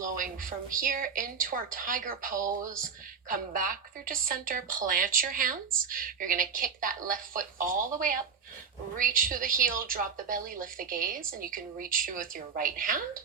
flowing from here into our tiger pose. Come back through to center, plant your hands. You're gonna kick that left foot all the way up, reach through the heel, drop the belly, lift the gaze, and you can reach through with your right hand.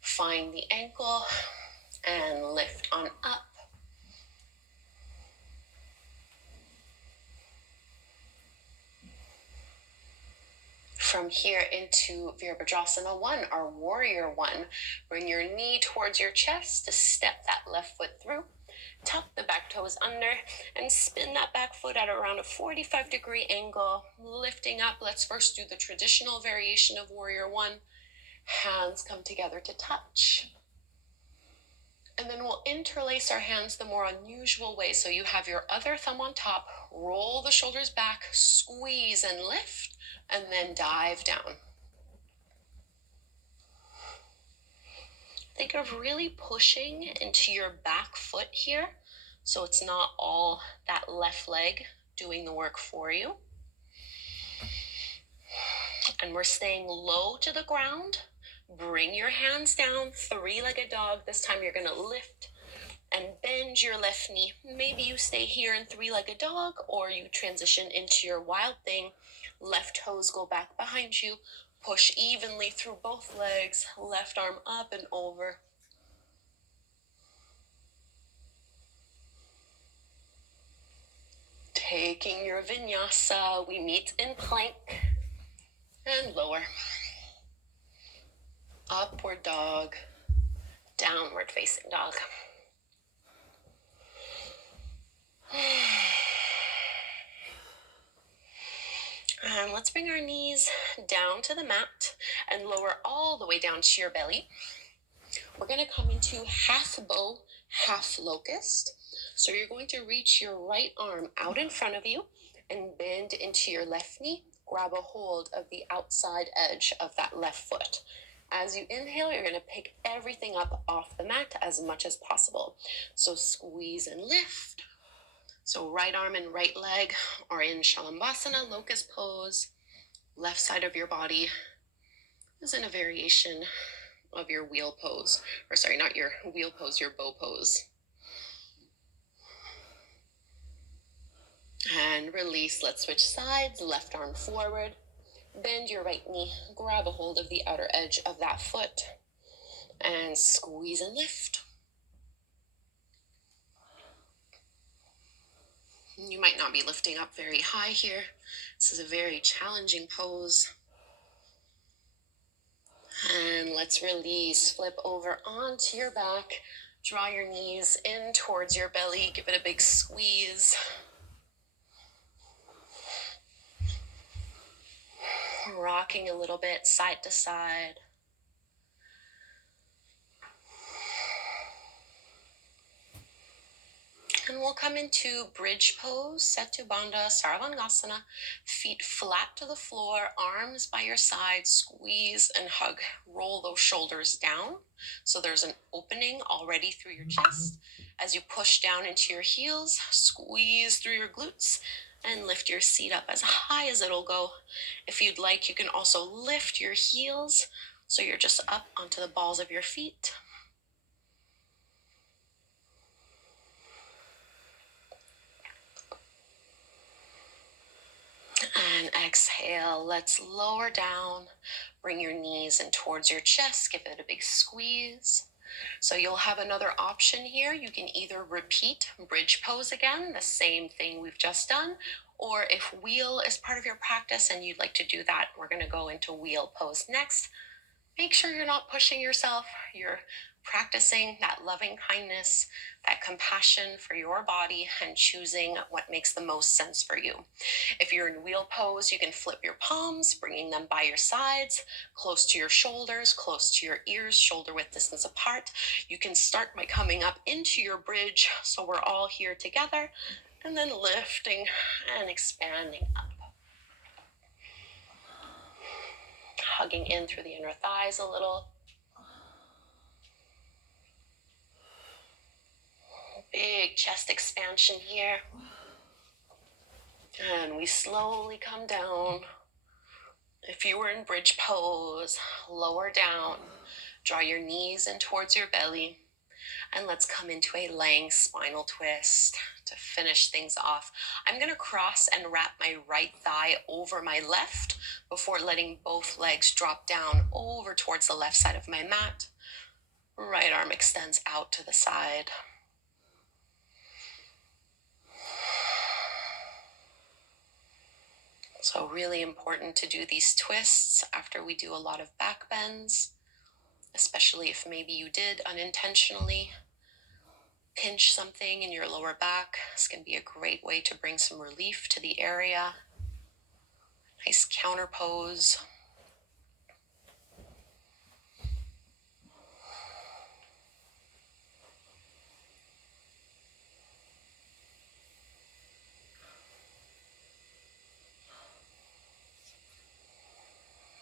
Find the ankle and lift on up. From here into Virabhadrasana 1, our warrior 1. Bring your knee towards your chest to step that left foot through. Tuck the back toes under and spin that back foot at around a 45-degree angle, lifting up. Let's first do the traditional variation of warrior 1. Hands come together to touch. And then we'll interlace our hands the more unusual way. So you have your other thumb on top, roll the shoulders back, squeeze and lift, and then dive down. Think of really pushing into your back foot here, so it's not all that left leg doing the work for you. And we're staying low to the ground. Bring your hands down, three-legged dog. This time you're gonna lift and bend your left knee. Maybe you stay here in three-legged dog, or you transition into your wild thing. Left toes go back behind you. Push evenly through both legs. Left arm up and over. Taking your vinyasa, we meet in plank and lower. Upward dog, downward facing dog. And let's bring our knees down to the mat and lower all the way down to your belly. We're going to come into half bow, half locust. So you're going to reach your right arm out in front of you and bend into your left knee. Grab a hold of the outside edge of that left foot. As you inhale, you're going to pick everything up off the mat as much as possible. So squeeze and lift. So right arm and right leg are in Shalabhasana, locust pose. Left side of your body is in a variation of your wheel pose. Or sorry, not your wheel pose, your bow pose. And release. Let's switch sides. Left arm forward. Bend your right knee. Grab a hold of the outer edge of that foot. And squeeze and lift. You might not be lifting up very high here. This is a very challenging pose. And let's release. Flip over onto your back. Draw your knees in towards your belly. Give it a big squeeze. Rocking a little bit side to side. And we'll come into bridge pose, Setu Bandha Sarvangasana. Feet flat to the floor, arms by your side, squeeze and hug. Roll those shoulders down so there's an opening already through your chest. As you push down into your heels, squeeze through your glutes and lift your seat up as high as it'll go. If you'd like, you can also lift your heels so you're just up onto the balls of your feet. And exhale, let's lower down. Bring your knees in towards your chest, give it a big squeeze. So you'll have another option here. You can either repeat bridge pose again, the same thing we've just done, or if wheel is part of your practice and you'd like to do that, we're going to go into wheel pose next. Make sure you're not pushing yourself. You're practicing that loving kindness, that compassion for your body, and choosing what makes the most sense for you. If you're in wheel pose, you can flip your palms, bringing them by your sides, close to your shoulders, close to your ears, shoulder width distance apart. You can start by coming up into your bridge, so we're all here together, and then lifting and expanding up. Hugging in through the inner thighs a little. Big chest expansion here. And we slowly come down. If you were in bridge pose, lower down. Draw your knees in towards your belly. And let's come into a lang spinal twist to finish things off. I'm going to cross and wrap my right thigh over my left before letting both legs drop down over towards the left side of my mat. Right arm extends out to the side. So really important to do these twists after we do a lot of back bends, especially if maybe you did unintentionally pinch something in your lower back. This can be a great way to bring some relief to the area. Nice counter pose.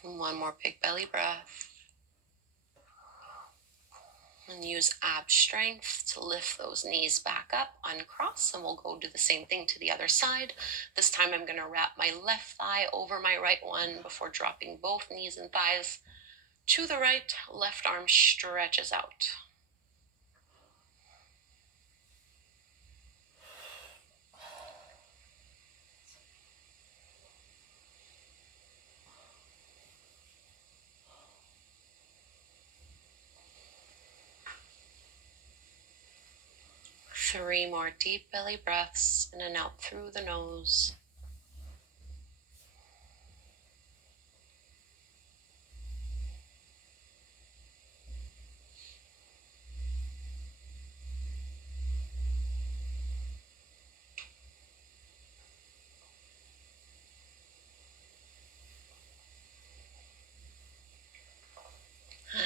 And one more big belly breath. And use ab strength to lift those knees back up, uncross, and we'll go do the same thing to the other side. This time I'm going to wrap my left thigh over my right one before dropping both knees and thighs to the right. Left arm stretches out. Three more deep belly breaths in and out through the nose.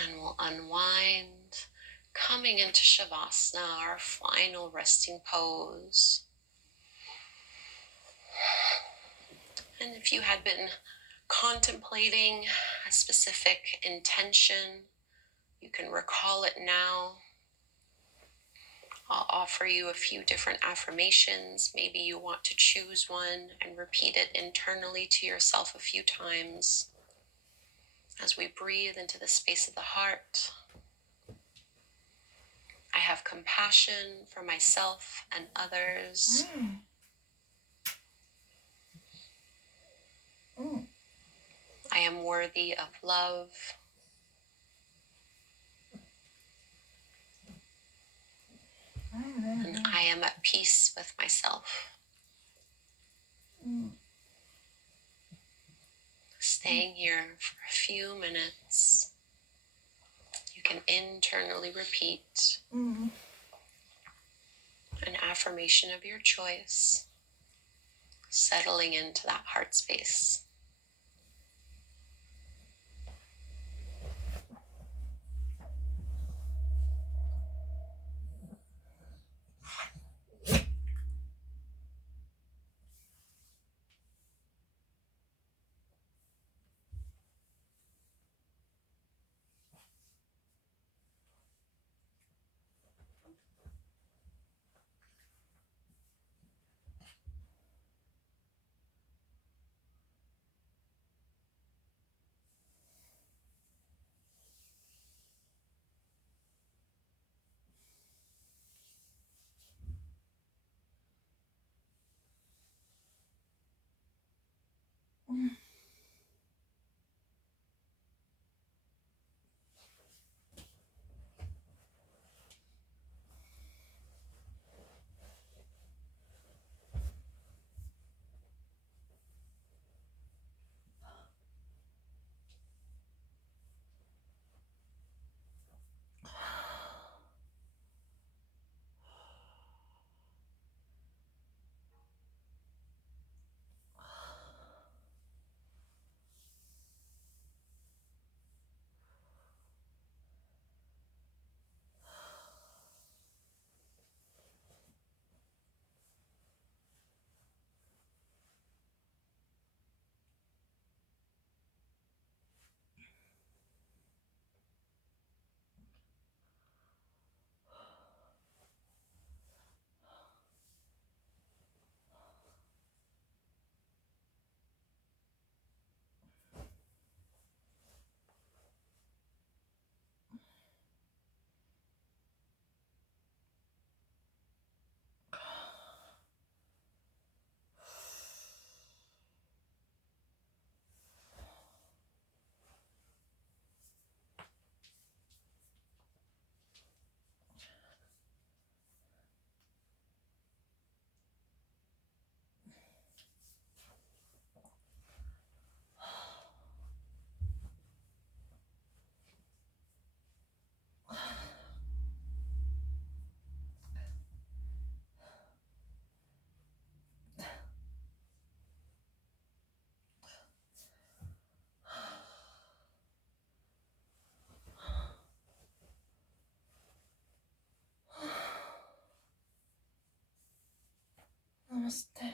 And we'll unwind, coming into Shavasana, our final resting pose. And if you had been contemplating a specific intention, you can recall it now. I'll offer you a few different affirmations. Maybe you want to choose one and repeat it internally to yourself a few times as we breathe into the space of the heart. I have compassion for myself and others. I am worthy of love. And I am at peace with myself. Staying here for a few minutes, you can internally repeat an affirmation of your choice, settling into that heart space. Namaste.